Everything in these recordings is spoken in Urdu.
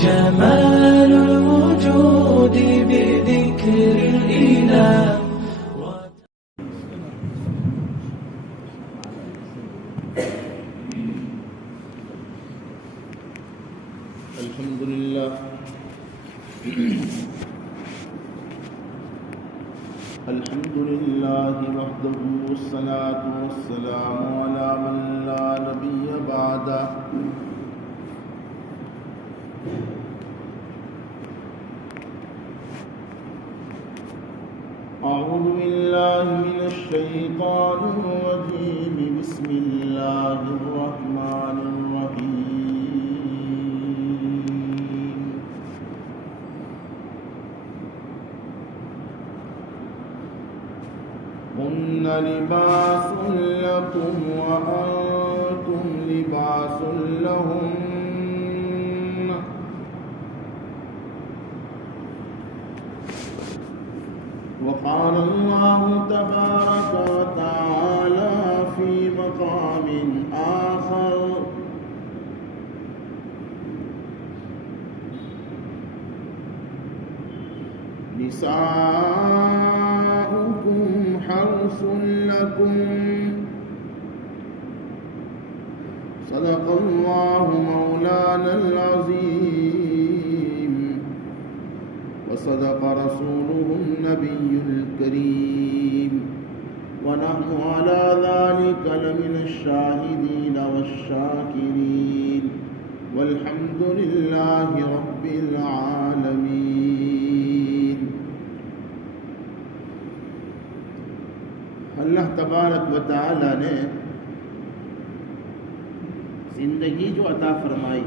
جمال الوجود بذكر الإله. الحمد لله الحمد لله وحده والصلاة والسلام على من لا نبي بعده. أعوذ بالله من الشيطان الرجيم. بسم الله الرحمن الرحيم. هن لباس لكم وأنتم لباس لهن. وقال الله تبارك وتعالى في مقام آخر: نساؤكم حرث لكم. صدق الله مولانا العظيم وصدق رسوله النبي الكريم ونحن على ذلك لمن الشاهدين والشاكرين والحمد لله رب العالمين. اللہ تبارک و تعالی نے زندگی جو عطا فرمائی،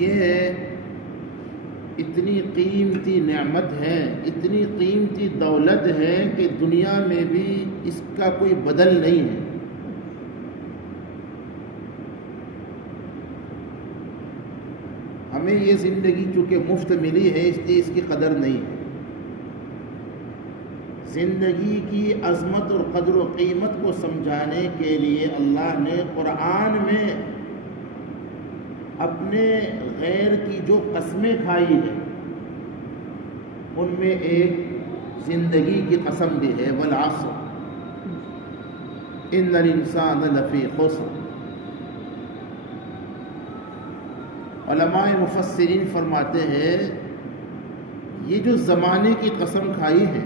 یہ اتنی قیمتی نعمت ہے، اتنی قیمتی دولت ہے کہ دنیا میں بھی اس کا کوئی بدل نہیں ہے. ہمیں یہ زندگی چونکہ مفت ملی ہے اس لیے اس کی قدر نہیں ہے. زندگی کی عظمت اور قدر و قیمت کو سمجھانے کے لیے اللہ نے قرآن میں اپنے غیر کی جو قسمیں کھائی ہیں ان میں ایک زندگی کی قسم بھی ہے. والعصر ان الانسان لفی خسر. علماء مفسرین فرماتے ہیں یہ جو زمانے کی قسم کھائی ہے،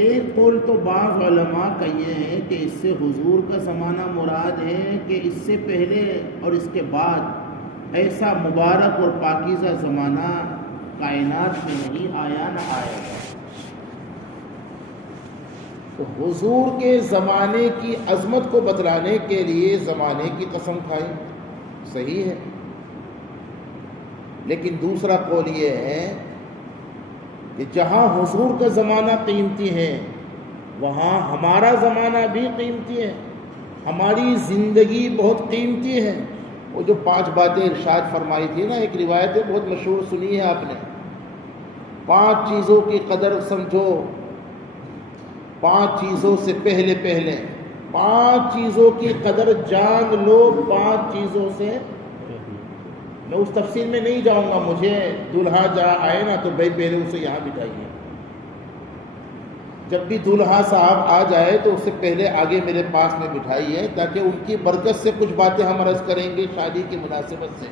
ایک قول تو بعض علماء کا یہ ہے کہ اس سے حضور کا زمانہ مراد ہے کہ اس سے پہلے اور اس کے بعد ایسا مبارک اور پاکیزہ زمانہ کائنات میں نہیں آیا نہ آئے گا. تو حضور کے زمانے کی عظمت کو بتلانے کے لیے زمانے کی قسم کھائی، صحیح ہے. لیکن دوسرا قول یہ ہے کہ جہاں حضور کا زمانہ قیمتی ہے وہاں ہمارا زمانہ بھی قیمتی ہے، ہماری زندگی بہت قیمتی ہے. وہ جو 5 باتیں ارشاد فرمائی تھی نا، ایک روایت ہے بہت مشہور، سنی ہے آپ نے. 5 چیزوں کی قدر سمجھو، 5 چیزوں سے پہلے 5 چیزوں کی قدر جان لو، 5 چیزوں سے. میں اس تفصیل میں نہیں جاؤں گا، مجھے دولہا جا آئے نا تو بھائی پہلے اسے یہاں بٹھائیے. جب بھی دولہا صاحب آ جائے تو اس سے پہلے آگے میرے پاس میں بٹھائیے تاکہ ان کی برکت سے کچھ باتیں ہم عرض کریں گے شادی کی مناسبت سے.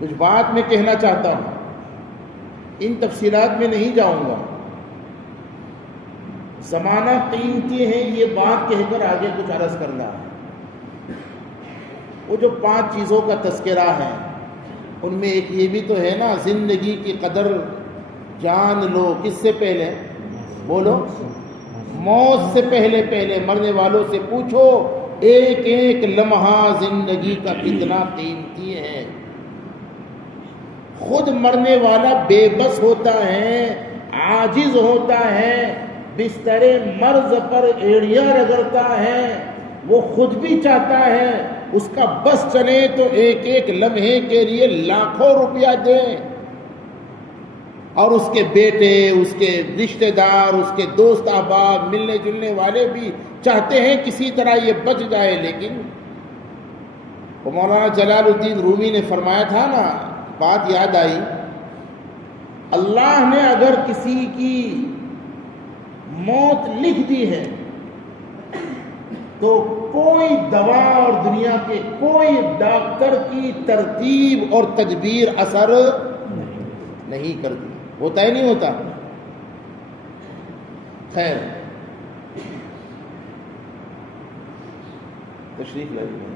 کچھ بات میں کہنا چاہتا ہوں، ان تفصیلات میں نہیں جاؤں گا. زمانہ قیمتی ہے یہ بات کہہ کر آگے کچھ عرض کرنا ہے. وہ جو 5 چیزوں کا تذکرہ ہے ان میں ایک یہ بھی تو ہے نا، زندگی کی قدر جان لو. کس سے پہلے بولو؟ موت سے پہلے. مرنے والوں سے پوچھو ایک ایک لمحہ زندگی کا کتنا قیمتی ہے. خود مرنے والا بے بس ہوتا ہے، عاجز ہوتا ہے، بستر مرض پر ایڑیاں رگڑتا ہے. وہ خود بھی چاہتا ہے اس کا بس چلے تو ایک ایک لمحے کے لیے لاکھوں روپیہ دے. اور اس کے بیٹے، اس کے رشتہ دار، اس کے دوست احباب، ملنے جلنے والے بھی چاہتے ہیں کسی طرح یہ بچ جائے، لیکن وہ مولانا جلال الدین رومی نے فرمایا تھا نا، بات یاد آئی، اللہ نے اگر کسی کی موت لکھ دی ہے تو کوئی دوا اور دنیا کے کوئی ڈاکٹر کی ترتیب اور تدبیر اثر نہیں کرتی، ہوتا ہی نہیں ہوتا۔ خیر، تشریف لائیے۔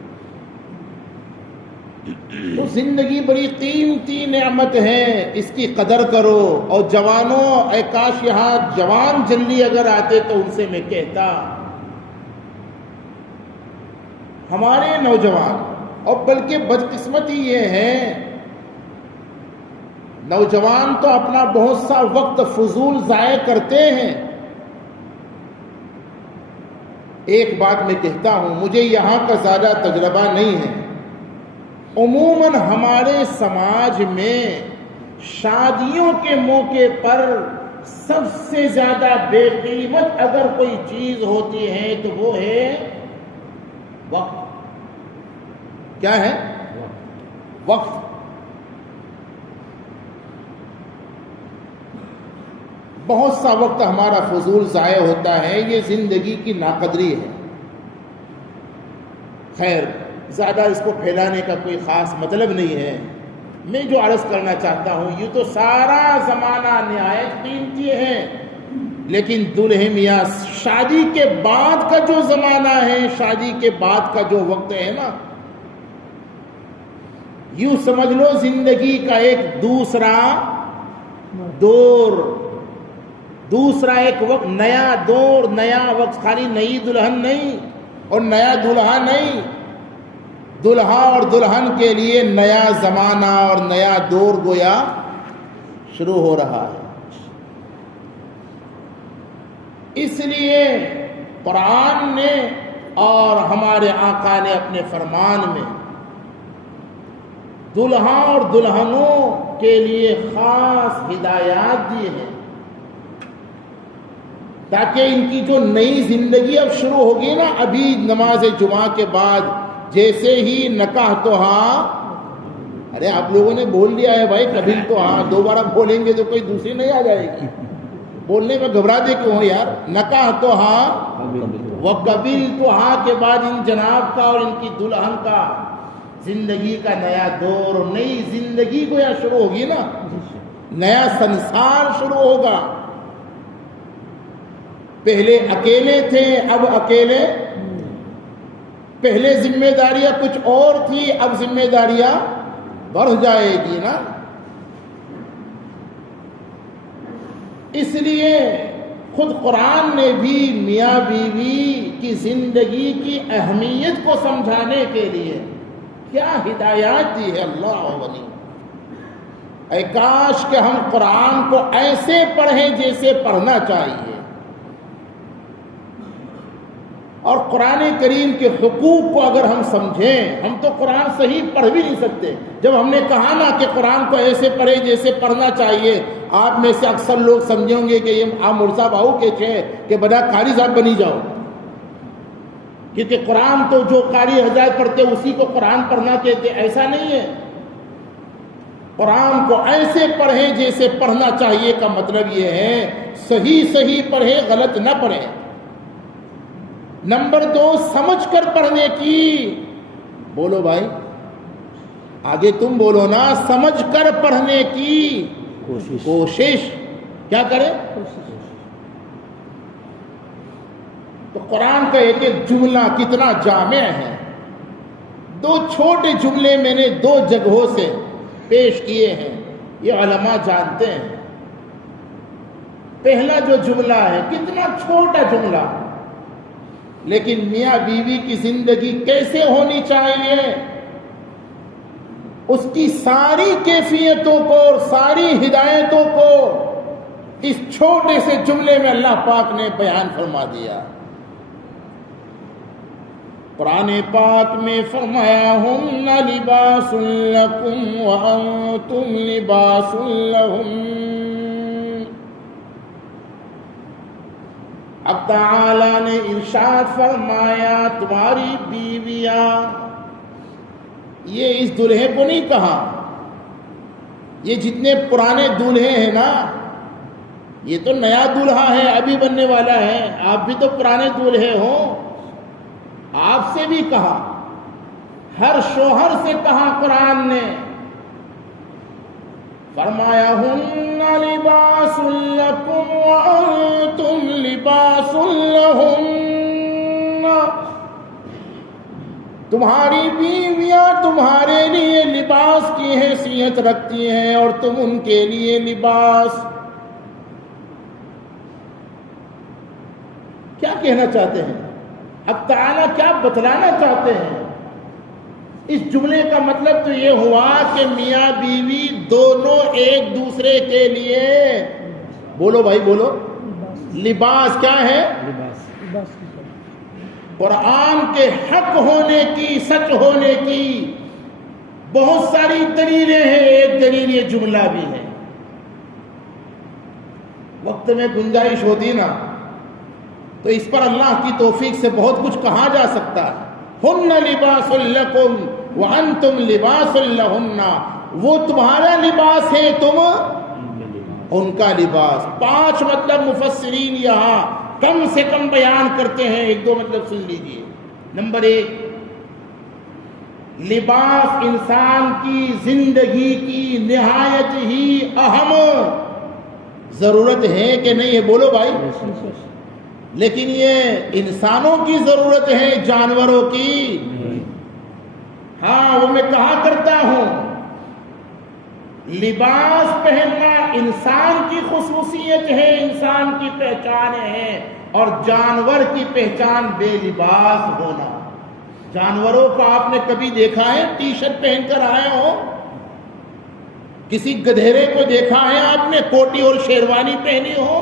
تو زندگی بڑی قیمتی نعمت ہے، اس کی قدر کرو۔ اور جوانوں، اے کاش یہاں جوان جلدی اگر آتے تو ان سے میں کہتا، ہمارے نوجوان، اور بلکہ بدقسمتی یہ ہے نوجوان تو اپنا بہت سا وقت فضول ضائع کرتے ہیں۔ ایک بات میں کہتا ہوں، مجھے یہاں کا زیادہ تجربہ نہیں ہے، عموماً ہمارے سماج میں شادیوں کے موقع پر سب سے زیادہ بے قیمت اگر کوئی چیز ہوتی ہے تو وہ ہے وقت۔ کیا ہے؟ وقت۔ بہت سا وقت ہمارا فضول ضائع ہوتا ہے، یہ زندگی کی ناقدری ہے۔ خیر، زیادہ اس کو پھیلانے کا کوئی خاص مطلب نہیں ہے۔ میں جو عرض کرنا چاہتا ہوں، یہ تو سارا زمانہ نہایت قیمتی ہے، لیکن دلہے میاں شادی کے بعد کا جو زمانہ ہے، شادی کے بعد کا جو وقت ہے نا، یوں سمجھ لو زندگی کا ایک دوسرا دور، دوسرا ایک وقت، نیا دور، نیا وقت۔ خالی نئی دلہن نہیں اور نیا دلہا نہیں، دلہا اور دلہن کے لیے نیا زمانہ اور نیا دور گویا شروع ہو رہا ہے۔ اس لیے قرآن نے اور ہمارے آقا نے اپنے فرمان میں دلہا اور دلہنوں کے لیے خاص ہدایات دی ہیں، تاکہ ان کی جو نئی زندگی اب شروع ہوگی نا، ابھی نماز جمعہ کے بعد جیسے ہی نکاح تو ہاں، ارے آپ لوگوں نے بول دیا ہے بھائی قبیل تو ہاں، دوبارہ بولیں گے تو کوئی دوسری نہیں آ جائے گی، بولنے میں گھبراتے کیوں ہو یار؟ نکاح تو ہاں وہ قبیل تو ہاں کے بعد ان جناب کا اور ان کی دلہن کا زندگی کا نیا دور اور نئی زندگی کو یا شروع ہوگی نا، نیا سنسار شروع ہوگا۔ پہلے اکیلے تھے، اب اکیلے، پہلے ذمہ داریاں کچھ اور تھی، اب ذمہ داریاں بڑھ جائے گی نا۔ اس لیے خود قرآن نے بھی میاں بیوی کی زندگی کی اہمیت کو سمجھانے کے لیے کیا ہدایات دی ہے اللہ ولی۔ اے کاش کہ ہم قرآن کو ایسے پڑھیں جیسے پڑھنا چاہیے، اور قرآن کریم کے حقوق کو اگر ہم سمجھیں۔ ہم تو قرآن صحیح پڑھ بھی نہیں سکتے، جب ہم نے کہا نا کہ قرآن کو ایسے پڑھے جیسے پڑھنا چاہیے، آپ میں سے اکثر لوگ سمجھیں گے کہ یہ آپ مرزا باہو کے تھے کہ بڑا قاری صاحب بنی جاؤ، کیونکہ قرآن تو جو قاری حضرات پڑھتے اسی کو قرآن پڑھنا کہتے۔ ایسا نہیں ہے، قرآن کو ایسے پڑھیں جیسے پڑھنا چاہیے کا مطلب یہ ہے صحیح پڑھیں، غلط نہ پڑھیں۔ نمبر 2، سمجھ کر پڑھنے کی، بولو بھائی آگے تم بولو نا، سمجھ کر پڑھنے کی کوشش کیا کرے؟ تو قرآن کا ایک ایک جملہ کتنا جامع ہے۔ 2 چھوٹے جملے میں نے 2 جگہوں سے پیش کیے ہیں، یہ علماء جانتے ہیں۔ پہلا جو جملہ ہے کتنا چھوٹا جملہ، لیکن میاں بیوی کی زندگی کیسے ہونی چاہیے، اس کی ساری کیفیتوں کو اور ساری ہدایتوں کو اس چھوٹے سے جملے میں اللہ پاک نے بیان فرما دیا۔ قرآن پاک میں فرمایا ہن لباس لکم وانتم لباس لہن، تعالی نے ارشاد فرمایا تمہاری بیویاں، یہ اس دلہے کو نہیں کہا، یہ جتنے پرانے دولہے ہیں نا، یہ تو نیا دولہا ہے، ابھی بننے والا ہے، آپ بھی تو پرانے دولہے ہو، آپ سے بھی کہا، ہر شوہر سے کہا قرآن نے، فرمایا ہن لباس لکم وانتم لباس لہن، تمہاری بیویاں تمہارے لیے لباس کی حیثیت رکھتی ہیں اور تم ان کے لیے لباس۔ کیا کہنا چاہتے ہیں اب تعالیٰ، کیا بتلانا چاہتے ہیں؟ اس جملے کا مطلب تو یہ ہوا کہ میاں بیوی دونوں ایک دوسرے کے لیے، بولو بھائی بولو، لباس کیا ہے؟ قرآن کے حق ہونے کی، سچ ہونے کی بہت ساری دلیلیں ہیں، ایک دلیل یہ جملہ بھی ہے۔ وقت میں گنجائش ہوتی نا تو اس پر اللہ کی توفیق سے بہت کچھ کہا جا سکتا ہے۔ ہن لباس لکم وانتم لباس لہن، وہ تمہارا لباس ہے، تم ان کا لباس۔ 5 مطلب مفسرین یہاں کم سے کم بیان کرتے ہیں، 1-2 مطلب سن لیجئے۔ نمبر 1، لباس انسان کی زندگی کی نہایت ہی اہم ضرورت ہے کہ نہیں ہے؟ بولو بھائی۔ لیکن یہ انسانوں کی ضرورت ہے، جانوروں کی؟ ہاں، وہ میں کہا کرتا ہوں لباس پہننا انسان کی خصوصیت ہے، انسان کی پہچان ہے، اور جانور کی پہچان بے لباس ہونا۔ جانوروں کو آپ نے کبھی دیکھا ہے ٹی شرٹ پہن کر آئے ہو؟ کسی گدھیرے کو دیکھا ہے آپ نے کوٹی اور شیروانی پہنی ہو؟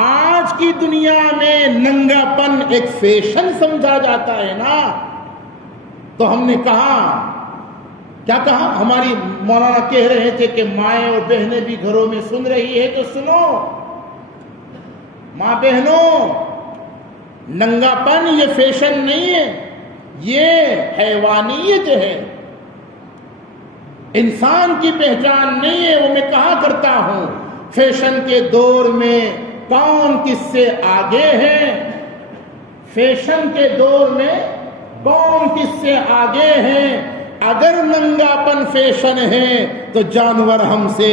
آج کی دنیا میں ننگا پن ایک فیشن سمجھا جاتا ہے نا، تو ہم نے کہا، کیا کہا؟ ہماری مولانا کہہ رہے تھے کہ مائیں اور بہنیں بھی گھروں میں سن رہی ہے تو سنو، ماں بہنوں، ننگا پن یہ فیشن نہیں ہے، یہ حیوانیت ہے، انسان کی پہچان نہیں ہے۔ وہ میں کہا کرتا ہوں فیشن کے دور میں کون کس سے آگے ہے؟ فیشن کے دور میں کون کس سے آگے ہے؟ اگر ننگا پن فیشن ہے تو جانور ہم سے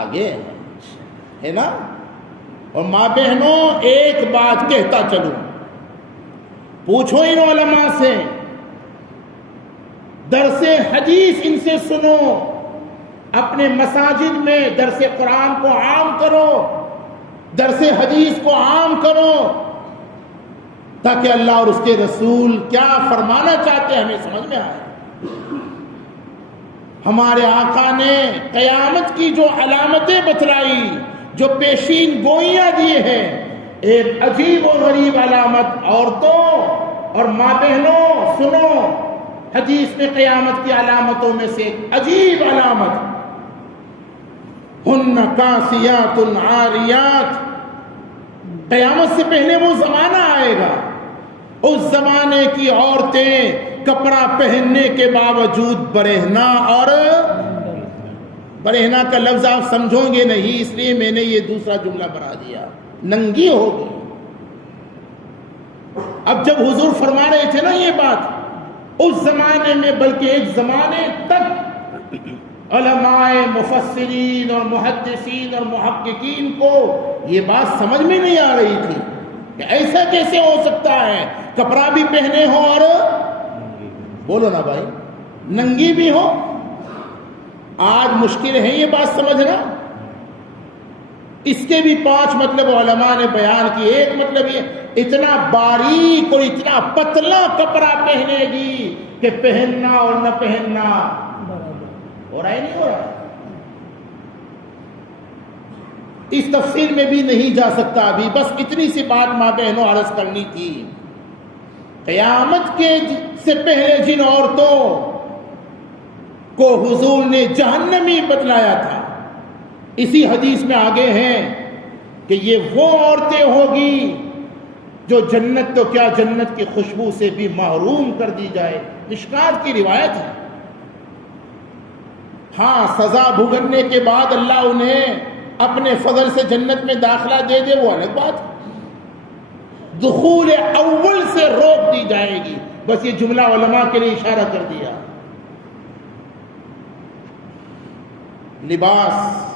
آگے ہے نا۔ اور ماں بہنوں، ایک بات کہتا چلوں، پوچھو ان علماء سے، درس حدیث ان سے سنو، اپنے مساجد میں درس قرآن کو عام کرو، درس حدیث کو عام کرو، تاکہ اللہ اور اس کے رسول کیا فرمانا چاہتے ہیں ہمیں سمجھ میں آئے۔ ہمارے آقا نے قیامت کی جو علامتیں بتلائی، جو پیشین گوئیاں دی ہیں، ایک عجیب و غریب علامت، عورتوں اور ماں بہنوں سنو، حدیث میں قیامت کی علامتوں میں سے ایک عجیب علامت، ہن کاسیات عاریات، قیامت سے پہلے وہ زمانہ آئے گا، اس زمانے کی عورتیں کپڑا پہننے کے باوجود برہنہ، اور برہنہ کا لفظ آپ سمجھوں گے نہیں، اس لیے میں نے یہ دوسرا جملہ بنا دیا، ننگی ہو گئی۔ اب جب حضور فرما رہے تھے نا یہ بات، اس زمانے میں بلکہ ایک زمانے تک علماء مفسرین اور محدثین اور محققین کو یہ بات سمجھ میں نہیں آ رہی تھی کہ ایسا کیسے ہو سکتا ہے، کپڑا بھی پہنے ہو اور بولو نا بھائی ننگی بھی ہو۔ آج مشکل ہے یہ بات سمجھنا۔ اس کے بھی 5 مطلب علماء نے بیان کیے۔ ایک مطلب یہ، اتنا باریک اور اتنا پتلا کپڑا پہنے گی کہ پہننا اور نہ پہننا ہو رہا ہے، نہیں ہو رہا۔ اس تفصیل میں بھی نہیں جا سکتا ابھی، بس اتنی سی بات ماں بہنوں عرض کرنی تھی۔ قیامت کے سے پہلے جن عورتوں کو حضور نے جہنمی بتلایا تھا، اسی حدیث میں آگے ہیں کہ یہ وہ عورتیں ہوگی جو جنت تو کیا جنت کی خوشبو سے بھی محروم کر دی جائے. مشکات کی روایت ہے. ہاں سزا بھگتنے کے بعد اللہ انہیں اپنے فضل سے جنت میں داخلہ دے دے وہ الگ بات. دخول اول سے روک دی جائے گی. بس یہ جملہ علماء کے لیے اشارہ کر دیا. لباس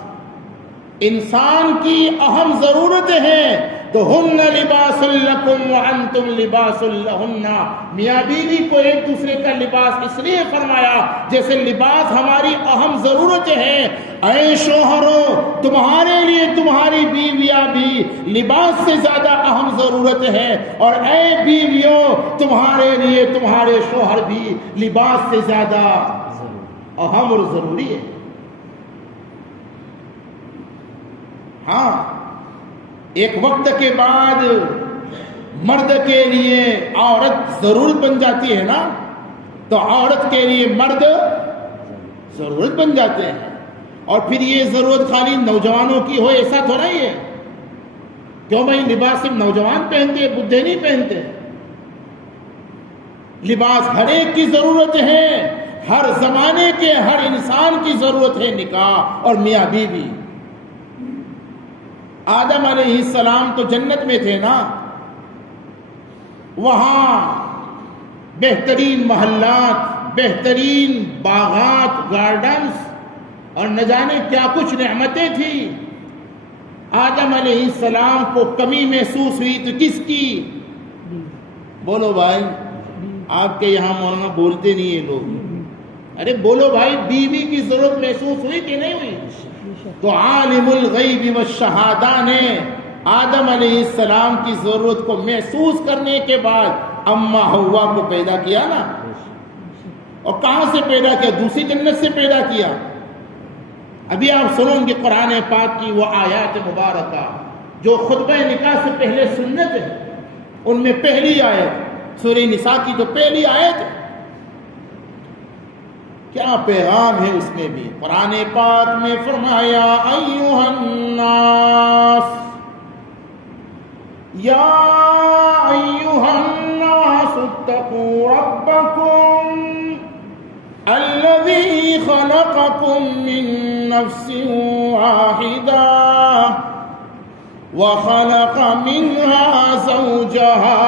انسان کی اہم ضرورتیں ہیں. تو ہن لباس لکم وانتم لباس لہن. میاں بیوی کو ایک دوسرے کا لباس اس لیے فرمایا جیسے لباس ہماری اہم ضرورتیں ہیں. اے شوہروں تمہارے لیے تمہاری بیویاں بھی لباس سے زیادہ اہم ضرورت ہے, اور اے بیویوں تمہارے لیے تمہارے شوہر بھی لباس سے زیادہ اہم اور ضروری ہے. ہاں ایک وقت کے بعد مرد کے لیے عورت ضرورت بن جاتی ہے نا, تو عورت کے لیے مرد ضرورت بن جاتے ہیں. اور پھر یہ ضرورت خالی نوجوانوں کی ہو ایسا تھوڑا ہی ہے. کیوں بھائی لباس صرف نوجوان پہنتے ہیں, بڈھے نہیں پہنتے. لباس ہر ایک کی ضرورت ہے, ہر زمانے کے ہر انسان کی ضرورت ہے. نکاح اور میاں بیوی. آدم علیہ السلام تو جنت میں تھے نا, وہاں بہترین محلات, بہترین باغات, گارڈنز اور نہ جانے کیا کچھ نعمتیں تھیں. آدم علیہ السلام کو کمی محسوس ہوئی تو کس کی؟ بولو بھائی, آپ کے یہاں مولانا بولتے نہیں ہیں لوگ. ارے بولو بھائی, بیوی کی ضرورت محسوس ہوئی کہ نہیں ہوئی؟ تو عالم الغیب والشہادہ نے آدم علیہ السلام کی ضرورت کو محسوس کرنے کے بعد اما حوا کو پیدا کیا نا. اور کہاں سے پیدا کیا؟ دوسری جنت سے پیدا کیا. ابھی آپ سنو گے قرآن پاک کی وہ آیات مبارکہ جو خطبہ نکاح سے پہلے سنت ہے, ان میں پہلی آیت سورہ نساء کی جو پہلی آیت ہے, کیا پیغام ہے اس میں بھی. قرآن پاک میں فرمایا ایھا الناس, یا ایھا الناس اتقوا ربکم الذی خلقکم من نفس واحدہ وخلق منها زوجها.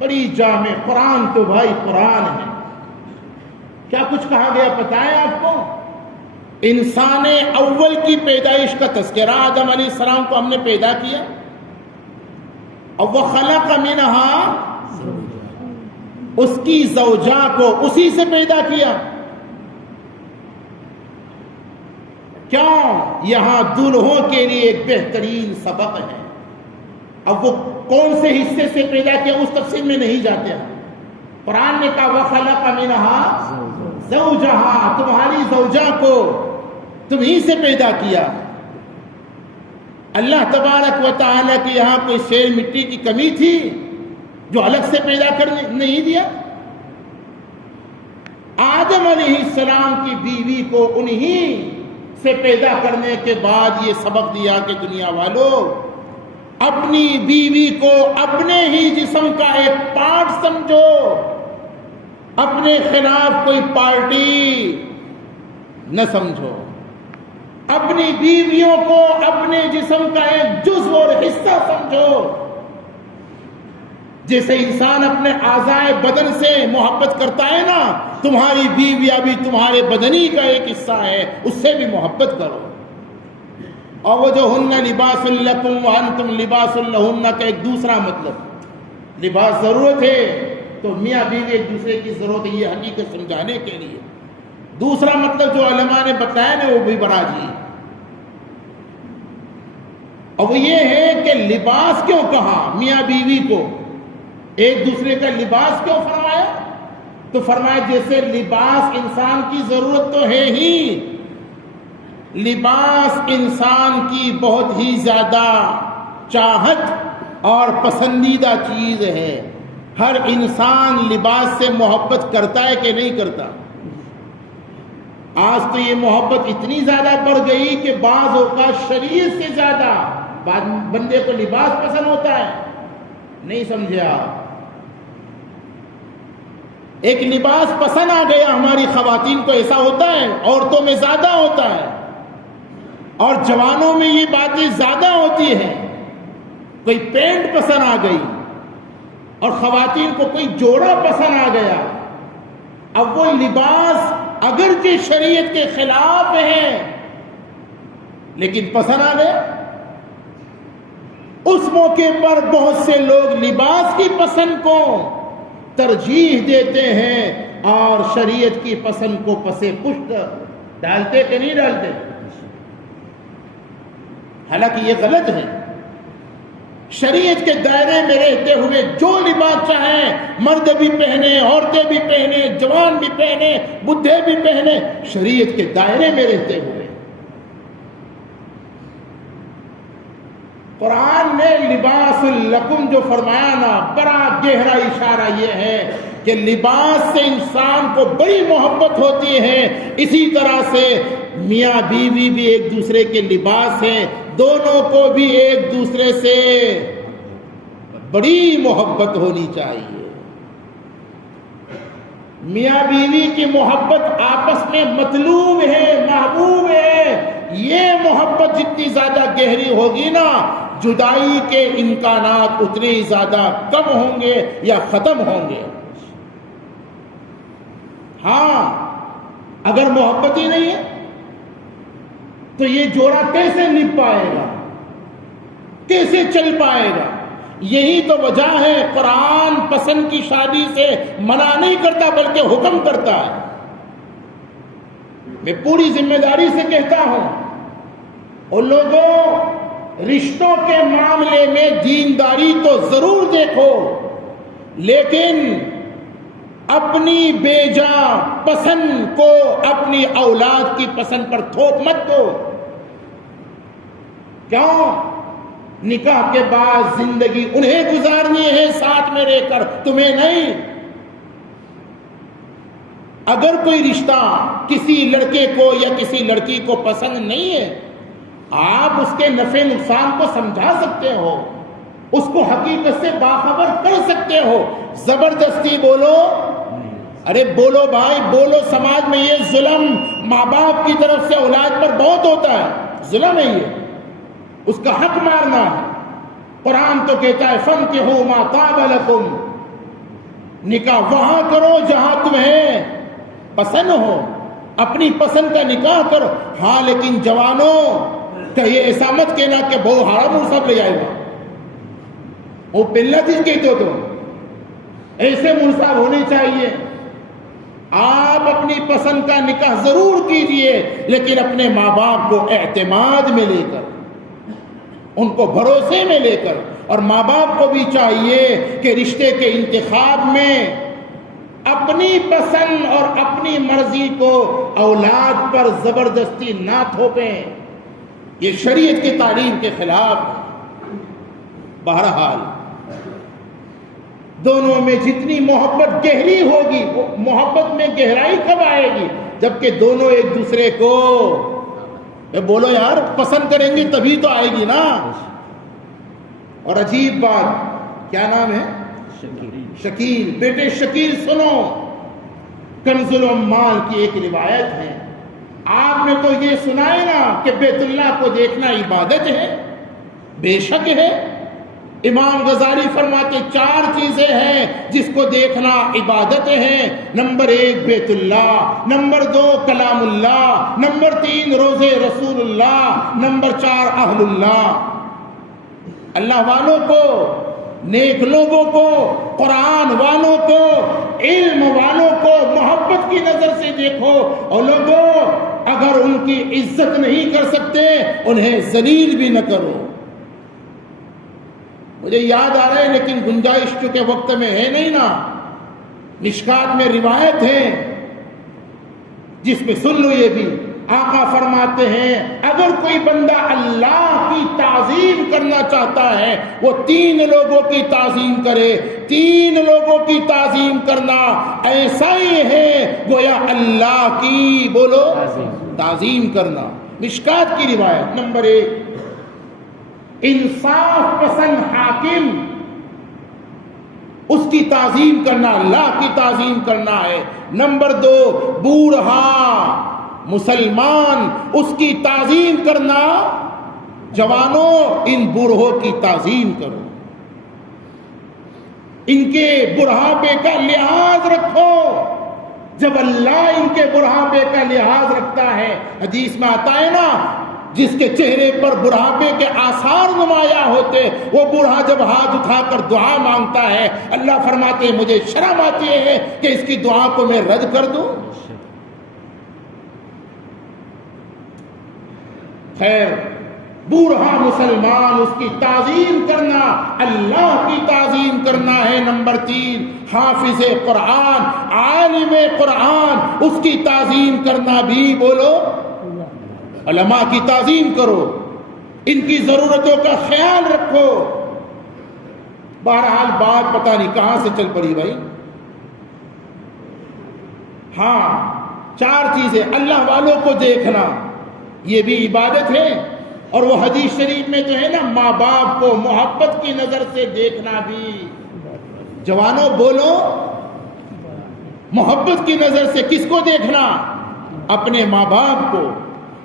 بڑی جامع قرآن تو بھائی قرآن ہے. کیا کچھ کہا گیا پتہ ہے آپ کو؟ انسان اول کی پیدائش کا تذکرہ. آدم علیہ السلام کو ہم نے پیدا کیا, اور وہ خلق منها اس کی زوجہ کو اسی سے پیدا کیا. کیوں؟ یہاں دلہوں کے لیے ایک بہترین سبق ہے. اب وہ کون سے حصے سے پیدا کیا اس تفصیل میں نہیں جاتے ہیں. قرآن نے کہا وَخَلَقَ مِنْهَا زَوْجَهَا, تمہاری زوجہ کو تمہیں سے پیدا کیا. اللہ تبارک و تعالیٰ کے یہاں کوئی شیر مٹی کی کمی تھی جو الگ سے پیدا کر نہیں دیا؟ آدم علیہ السلام کی بیوی کو انہی سے پیدا کرنے کے بعد یہ سبق دیا کہ دنیا والوں اپنی بیوی کو اپنے ہی جسم کا ایک پارٹ سمجھو, اپنے خلاف کوئی پارٹی نہ سمجھو. اپنی بیویوں کو اپنے جسم کا ایک جزو اور حصہ سمجھو. جیسے انسان اپنے اعضائے بدن سے محبت کرتا ہے نا, تمہاری بیویاں بھی تمہارے بدنی کا ایک حصہ ہے, اس سے بھی محبت کرو. اور وہ جو ہن لباس لکم وانتم لباس لہن کا ایک دوسرا مطلب, لباس ضرورت ہے تو میاں بیوی ایک دوسرے کی ضرورت ہے, یہ حقیقت سمجھانے کے لیے. دوسرا مطلب جو علماء نے بتایا نا وہ بھی بڑا جی, اور وہ یہ ہے کہ لباس کیوں کہا میاں بیوی کو, ایک دوسرے کا لباس کیوں فرمایا؟ تو فرمایا جیسے لباس انسان کی ضرورت تو ہے ہی, لباس انسان کی بہت ہی زیادہ چاہت اور پسندیدہ چیز ہے. ہر انسان لباس سے محبت کرتا ہے کہ نہیں کرتا؟ آج تو یہ محبت اتنی زیادہ بڑھ گئی کہ بعض اوقات شریعت سے زیادہ بندے کو لباس پسند ہوتا ہے. نہیں سمجھے آپ؟ ایک لباس پسند آ گیا ہماری خواتین کو، ایسا ہوتا ہے، عورتوں میں زیادہ ہوتا ہے، اور جوانوں میں یہ باتیں زیادہ ہوتی ہیں. کوئی پینٹ پسند آ گئی اور خواتین کو کوئی جوڑا پسند آ گیا. اب وہ لباس اگرچہ شریعت کے خلاف ہے لیکن پسند آ گیا. اس موقع پر بہت سے لوگ لباس کی پسند کو ترجیح دیتے ہیں اور شریعت کی پسند کو پسے پشت ڈالتے کہ نہیں ڈالتے؟ حالانکہ یہ غلط ہے. شریعت کے دائرے میں رہتے ہوئے جو لباس چاہیں مرد بھی پہنے، عورتیں بھی پہنے، جوان بھی پہنے، بڈھے بھی پہنے، شریعت کے دائرے میں رہتے ہوئے. قرآن نے لباس لکم جو فرمایا نا، بڑا گہرا اشارہ یہ ہے کہ لباس سے انسان کو بڑی محبت ہوتی ہے. اسی طرح سے میاں بیوی بھی ایک دوسرے کے لباس ہیں، دونوں کو بھی ایک دوسرے سے بڑی محبت ہونی چاہیے. میاں بیوی کی محبت آپس میں مطلوب ہے، محبوب ہے. یہ محبت جتنی زیادہ گہری ہوگی نا، جدائی کے امکانات اتنے ہی زیادہ کم ہوں گے یا ختم ہوں گے. ہاں، اگر محبت ہی نہیں ہے تو یہ جوڑا کیسے نبھ پائے گا، کیسے چل پائے گا؟ یہی تو وجہ ہے قرآن پسند کی شادی سے منع نہیں کرتا بلکہ حکم کرتا ہے. میں پوری ذمہ داری سے کہتا ہوں، ان لوگوں رشتوں کے معاملے میں دینداری تو ضرور دیکھو، لیکن اپنی بے جا پسند کو اپنی اولاد کی پسند پر تھوپ مت دو. کیوں؟ نکاح کے بعد زندگی انہیں گزارنی ہے ساتھ میں رہ کر، تمہیں نہیں. اگر کوئی رشتہ کسی لڑکے کو یا کسی لڑکی کو پسند نہیں ہے، آپ اس کے نفع نقصان کو سمجھا سکتے ہو، اس کو حقیقت سے باخبر کر سکتے ہو. زبردستی بولو، ارے بولو بھائی بولو. سماج میں یہ ظلم ماں باپ کی طرف سے اولاد پر بہت ہوتا ہے. ظلم ہے یہ، اس کا حق مارنا ہے. قرآن تو کہتا ہے فَانكِحُوا مَا طَابَ لَكُمْ، نکاح وہاں کرو جہاں تمہیں پسند ہو، اپنی پسند کا نکاح کرو. ہاں لیکن جوانوں کہیں ایسا مت کہنا کہ بہو حرام سب لے آئے گا، وہ پہلا چیز کہتے ہو تو ایسے منصاب ہونے چاہیے. آپ اپنی پسند کا نکاح ضرور کیجئے لیکن اپنے ماں باپ کو اعتماد میں لے کر، ان کو بھروسے میں لے کر. اور ماں باپ کو بھی چاہیے کہ رشتے کے انتخاب میں اپنی پسند اور اپنی مرضی کو اولاد پر زبردستی نہ تھوپیں. یہ شریعت کی تعلیم کے خلاف. بہرحال دونوں میں جتنی محبت گہری ہوگی، وہ محبت میں گہرائی کب آئے گی؟ جبکہ دونوں ایک دوسرے کو بولو یار پسند کریں گے تبھی تو آئے گی نا. اور عجیب بات، کیا نام ہے؟ شکیل. بیٹے شکیل سنو، کنز العمال کی ایک روایت ہے. آپ نے تو یہ سنا ہے نا کہ بیت اللہ کو دیکھنا عبادت ہے. بے شک ہے. امام غزالی فرماتے 4 چیزیں ہیں جس کو دیکھنا عبادت ہے. نمبر 1 بیت اللہ، نمبر 2 کلام اللہ، نمبر 3 روضے رسول اللہ، نمبر 4 اہل اللہ. اللہ والوں کو، نیک لوگوں کو، قرآن والوں کو، علم والوں کو محبت کی نظر سے دیکھو. اور لوگوں اگر ان کی عزت نہیں کر سکتے انہیں ذلیل بھی نہ کرو. مجھے یاد آ رہا ہے لیکن گنجائش چونکہ وقت میں ہے نہیں نا. مشکات میں روایت ہے جس میں سن لو یہ بھی. آقا فرماتے ہیں اگر کوئی بندہ اللہ کی تعظیم کرنا چاہتا ہے وہ 3 لوگوں کی تعظیم کرے. 3 لوگوں کی تعظیم کرنا ایسا ہی ہے گویا اللہ کی بولو تعظیم کرنا. مشکات کی روایت نمبر 1 انصاف پسند حاکم اس کی تعظیم کرنا اللہ کی تعظیم کرنا ہے. نمبر 2 بوڑھا مسلمان اس کی تعظیم کرنا. جوانوں ان بوڑھوں کی تعظیم کرو, ان کے بڑھاپے کا لحاظ رکھو. جب اللہ ان کے بڑھاپے کا لحاظ رکھتا ہے, حدیث میں آتا ہے نا جس کے چہرے پر بڑھاپے کے آثار نمایاں ہوتے, وہ بوڑھا جب ہاتھ اٹھا کر دعا مانگتا ہے اللہ فرماتے ہیں مجھے شرم آتی ہے کہ اس کی دعا کو میں رد کر دوں. خیر, بوڑھا مسلمان اس کی تعظیم کرنا اللہ کی تعظیم کرنا ہے. نمبر 3 حافظ قرآن عالم قرآن اس کی تعظیم کرنا بھی بولو علماء کی تعظیم کرو, ان کی ضرورتوں کا خیال رکھو. بہرحال بات پتہ نہیں کہاں سے چل پڑی بھائی. ہاں 4 چیزیں. اللہ والوں کو دیکھنا یہ بھی عبادت ہے, اور وہ حدیث شریف میں جو ہے نا ماں باپ کو محبت کی نظر سے دیکھنا بھی. جوانوں بولو محبت کی نظر سے کس کو دیکھنا؟ اپنے ماں باپ کو.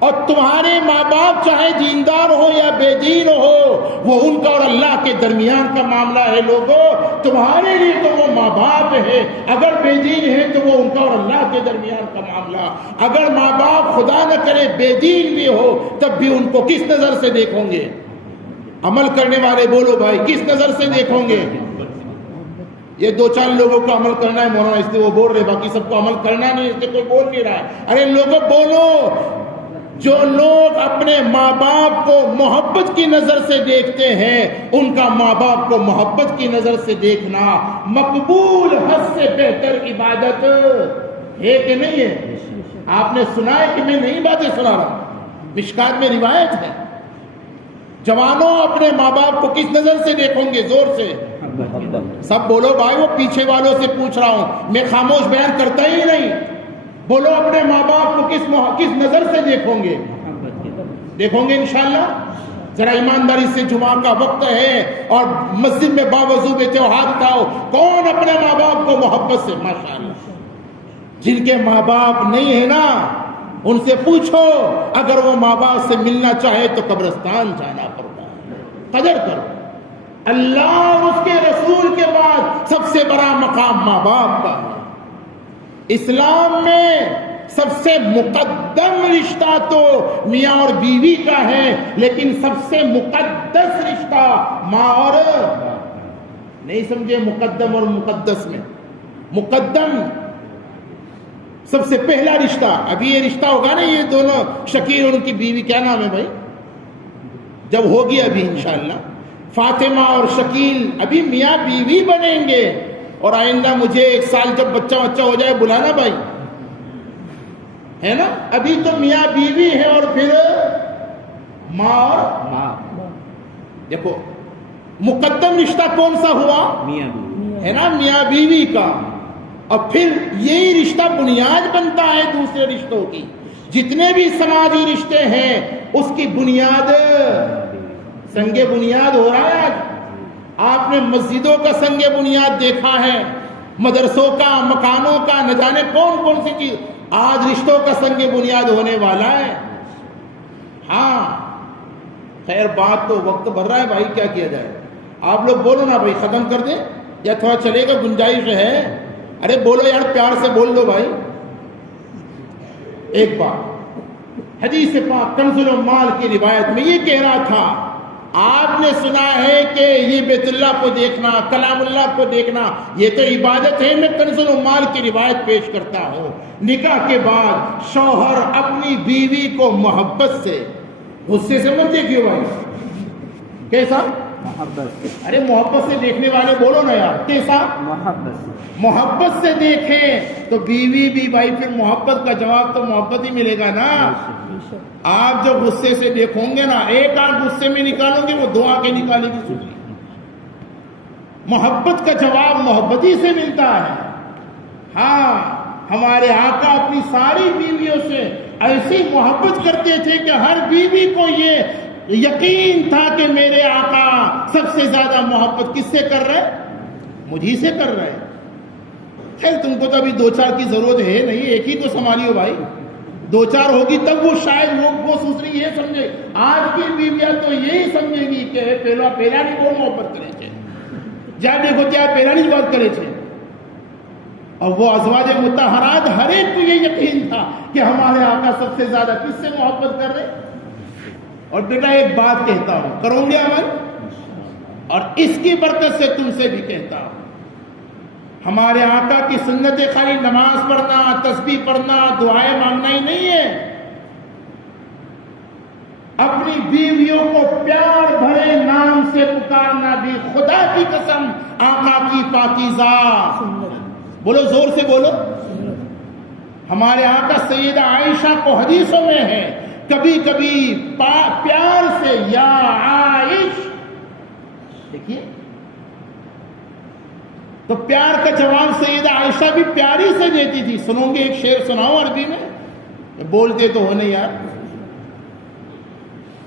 اور تمہارے ماں باپ چاہے دیندار ہو یا بے دین ہو وہ ان کا اور اللہ کے درمیان کا معاملہ ہے. لوگوں تمہارے لیے تو وہ ماں باپ ہے, اگر بے دین ہے تو وہ ان کا اور اللہ کے درمیان کا معاملہ. اگر ماں باپ خدا نہ کرے بے دین بھی ہو تب بھی ان کو کس نظر سے دیکھو گے؟ عمل کرنے والے بولو بھائی کس نظر سے دیکھو گے؟ یہ 2-4 لوگوں کو عمل کرنا ہے مولانا اس لیے وہ بول رہے, باقی سب کو عمل کرنا نہیں اس لیے کوئی بول نہیں رہا ہے. ارے لوگوں بولو, جو لوگ اپنے ماں باپ کو محبت کی نظر سے دیکھتے ہیں ان کا ماں باپ کو محبت کی نظر سے دیکھنا مقبول حد سے بہتر عبادت ہے کہ نہیں ہے؟ آپ نے سنا ہے کہ میں نئی باتیں سنا رہا ہوں, مشکات میں روایت ہے. جوانوں اپنے ماں باپ کو کس نظر سے دیکھیں گے؟ زور سے سب بولو بھائی, وہ پیچھے والوں سے پوچھ رہا ہوں, میں خاموش بیان کرتا ہی نہیں. بولو اپنے ماں باپ کو کس نظر سے دیکھو گے؟ دیکھو گے انشاءاللہ. ذرا ایمانداری سے جمعہ کا وقت ہے اور مسجد میں باوضو بیٹھے ہو, ہاتھ اٹھاؤ کون اپنے ماں باپ کو محبت سے ماشاءاللہ. جن کے ماں باپ نہیں ہے نا ان سے پوچھو, اگر وہ ماں باپ سے ملنا چاہے تو قبرستان جانا پڑتا ہے. قدر کرو. اللہ اور اس کے رسول کے بعد سب سے بڑا مقام ماں باپ کا ہے. اسلام میں سب سے مقدم رشتہ تو میاں اور بیوی کا ہے, لیکن سب سے مقدس رشتہ ماں اور نہیں سمجھے مقدم اور مقدس میں مقدم سب سے پہلا رشتہ. ابھی یہ رشتہ ہوگا نا یہ دونوں شکیل اور ان کی بیوی, کیا نام ہے بھائی؟ جب ہوگی ابھی انشاءاللہ فاطمہ اور شکیل ابھی میاں بیوی بنیں گے. اور آئندہ مجھے 1 سال جب بچہ ہو جائے بلانا بھائی, ہے نا. ابھی تو میاں بیوی ہے اور پھر ماں اور ماں. دیکھو مقدم رشتہ کون سا ہوا؟ میاں بیوی ہے نا, میاں بیوی کا. اور پھر یہی رشتہ بنیاد بنتا ہے دوسرے رشتوں کی. جتنے بھی سماجی رشتے ہیں اس کی بنیاد سنگ بنیاد ہو رہا ہے. آج آپ نے مسجدوں کا سنگ بنیاد دیکھا ہے, مدرسوں کا, مکانوں کا, نہ جانے کون سی چیز. آج رشتوں کا سنگ بنیاد ہونے والا ہے. ہاں خیر بات تو وقت بھر رہا ہے بھائی, کیا کیا جائے. آپ لوگ بولو نا بھائی, ختم کر دیں یا تھوڑا چلے گا, گنجائش ہے. ارے بولو یار, پیار سے بول دو بھائی. ایک بات حدیث پاک کنز المال کی روایت میں یہ کہہ رہا تھا, آپ نے سنا ہے کہ یہ بیت اللہ کو دیکھنا, کلام اللہ کو دیکھنا یہ تو عبادت ہے. میں کنز المال کی روایت پیش کرتا ہوں. نکاح کے بعد شوہر اپنی بیوی کو محبت سے, غصے سے مت دیکھیے بھائی, کیسا ارے محبت سے دیکھنے والے بولو نا یار، کیسا؟ محبت سے دیکھیں تو بیوی بھی بھائی پھر محبت کا جواب تو محبت ہی ملے گا نا۔ آپ جو غصے سے دیکھو گے نا، ایک آنکھ غصے میں نکالو گے، وہ دو آنکھیں نکالے گی سنی۔ محبت کا جواب محبت ہی سے ملتا ہے۔ ہاں، ہمارے آقا اپنی ساری بیویوں سے ایسی محبت کرتے تھے کہ ہر بیوی کو یہ یقین تھا کہ میرے آقا سب سے زیادہ محبت کس سے کر رہے؟ مجھی سے کر رہے۔ خیر تم کو تو ابھی دو چار کی ضرورت ہے نہیں، ایک ہی کو سنبھالیو بھائی، دو چار ہوگی تب وہ شاید وہ سوچ یہ سمجھے۔ آج کی بیویاں تو یہی سمجھے گی کہ پہلا نہیں وہ محبت کرے چھے، جا دیکھو کیا پہلا نہیں بات کرے چھے۔ اور وہ ازواج مطہرات ہر ایک کو یہ یقین تھا کہ ہمارے آقا سب سے زیادہ کس سے محبت کر رہے۔ اور بیٹا ایک بات کہتا ہوں، کرو گے عمل، اور اس کی برکت سے تم سے بھی کہتا ہوں، ہمارے آقا کی سنت خالی نماز پڑھنا، تسبیح پڑھنا، دعائیں مانگنا ہی نہیں ہے۔ اپنی بیویوں کو پیار بھرے نام سے پکارنا بھی خدا کی قسم آقا کی پاکیزہ، بولو زور سے بولو، ہمارے آقا سیدہ عائشہ کو حدیثوں میں ہے، کبھی کبھی پیار سے یا عائش، دیکھیے تو پیار کا جواب سیدہ عائشہ بھی پیاری سے دیتی تھی۔ سنو گے ایک شعر سناؤ عربی میں، بولتے تو ہو نہیں یار۔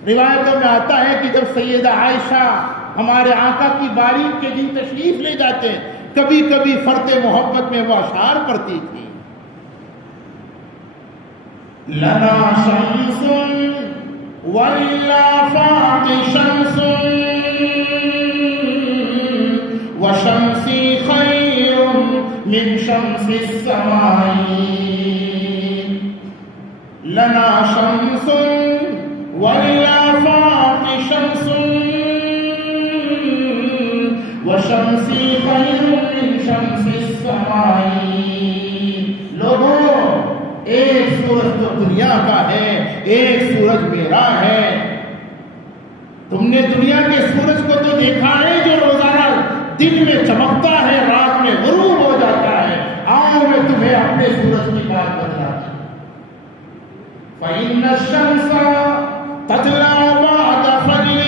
روایتوں میں آتا ہے کہ جب سیدہ عائشہ ہمارے آقا کی باری کے دن تشریف لے جاتے ہیں، کبھی کبھی فرط محبت میں وہ اشعار پڑھتی تھی، لنا شمس واللافات شمس وشمسی خیر من شمس السماء، لنا شمس واللافات شمس وشمسی خیر من شمس السماء۔ لوگوں، ایک سورج تو دنیا کا ہے، ایک سورج میرا ہے۔ تم نے دنیا کے سورج کو تو دیکھا ہے جو روزانہ دن میں چمکتا ہے، رات میں غروب ہو جاتا ہے۔ آؤ میں تمہیں اپنے سورج کی بات بتلاتا ہوں۔ فَإِنَّ الشَّمْسَ تَطْلَعُ بَعْدَ فَجْرٍ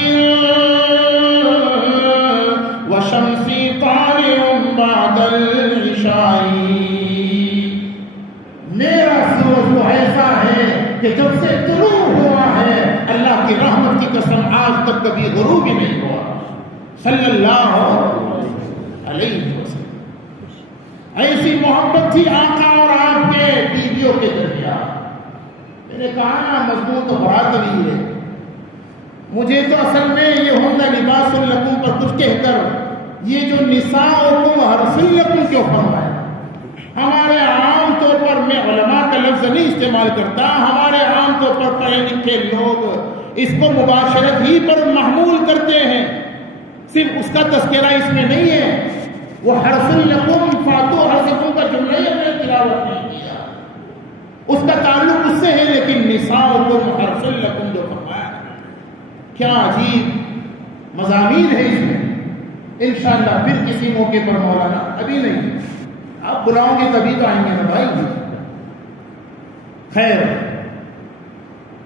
وَشَمْسِي طَالِعٌ بَعْدَ الْعِشَاءِ۔ میرا سورج تو ایسا ہے کہ جب سے طلوع ہوا ہے، اللہ کی رحمت کی قسم آج تک کبھی غروب ہی نہیں ہوا، صلی اللہ علیہ وسلم۔ ایسی محبت تھی آقا اور آپ کے بیویوں کے درمیان۔ میں نے کہا نا مضمون تو بڑا طویل ہے، مجھے تو اصل میں یہ ہونا لباس لکم پر کچھ کہہ کر یہ جو نساؤکم حرث لکم کیوں فرمایا۔ ہمارے عام طور پر، میں علماء کا لفظ نہیں استعمال کرتا، ہمارے عام طور پر پڑھے لکھے لوگ اس کو مباشرت ہی پر محمول کرتے ہیں، صرف اس کا تذکرہ اس میں نہیں ہے۔ وہ حرث لکم فاتو حرثکم کا جملہ ہی ہمیں تلاوت نہیں کیا، اس کا تعلق اس سے ہے، لیکن نساؤکم حرث لکم جو فرمایا، کیا عجیب مضامین ہے اس میں۔ انشاءاللہ پھر کسی موقع پر مولانا، ابھی نہیں، آپ بلاؤں گے تبھی تو آئیں گے نا بھائی۔ خیر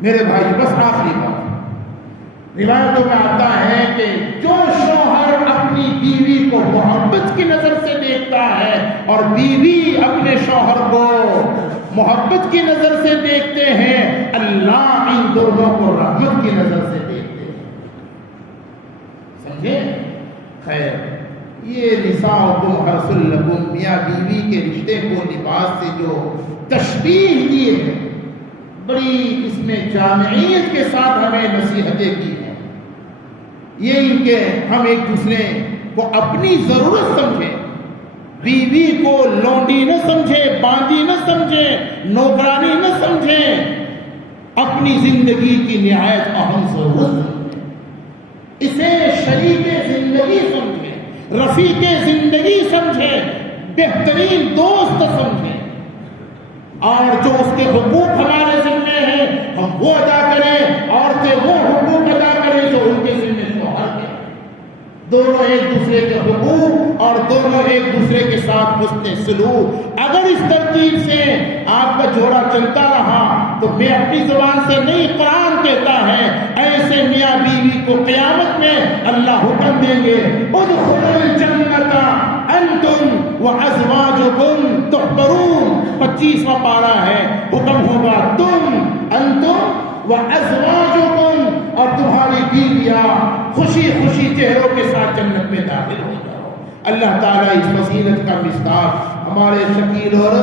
میرے بھائی، بس آخری بات، روایتوں میں آتا ہے کہ جو شوہر اپنی بیوی کو محبت کی نظر سے دیکھتا ہے اور بیوی اپنے شوہر کو محبت کی نظر سے دیکھتے ہیں، اللہ ان دونوں کو رحمت کی نظر سے دیکھتے ہیں، سمجھے؟ خیر، یہ نساؤکم حرث لکم، میاں بیوی کے رشتے کو لباس سے جو تشبیہ دی ہے، بڑی اس میں جامعیت کے ساتھ ہمیں نصیحتیں کی ہیں، یہی کہ ہم ایک دوسرے کو اپنی ضرورت سمجھیں، بیوی کو لونڈی نہ سمجھیں، باندی نہ سمجھیں، نوکرانی نہ سمجھیں، اپنی زندگی کی نہایت اہم ضرورت سمجھیں، اسے شریک زندگی سمجھیں، رفیق زندگی سمجھیں، بہترین دوست سمجھیں، اور جو اس کے حقوق ہمارے ذمہ ہیں ہم وہ ادا کریں، عورتیں وہ حقوق ادا کریں جو ان کے ذمہ شوہر کے۔ دونوں ایک دوسرے کے حقوق اور دونوں ایک دوسرے کے ساتھ حسن سلوک. اگر اس ترتیب سے آپ کا جوڑا چلتا رہا تو میں اپنی زبان سے نہیں، قرآن کہتا ہے ایسے میاں بیوی کو قیامت میں اللہ حکم دیں گے ادخلوا الجنت انتم وازواجکم تحبرون. 25واں پارہ ہے. حکم ہوگا تم، انتم وازواجکم، اور تمہاری بیویاں خوشی خوشی چہروں کے ساتھ جنت میں داخل ہو جاؤ. اللہ تعالیٰ اس فضیلت کا مصداق ہمارے شکیل اور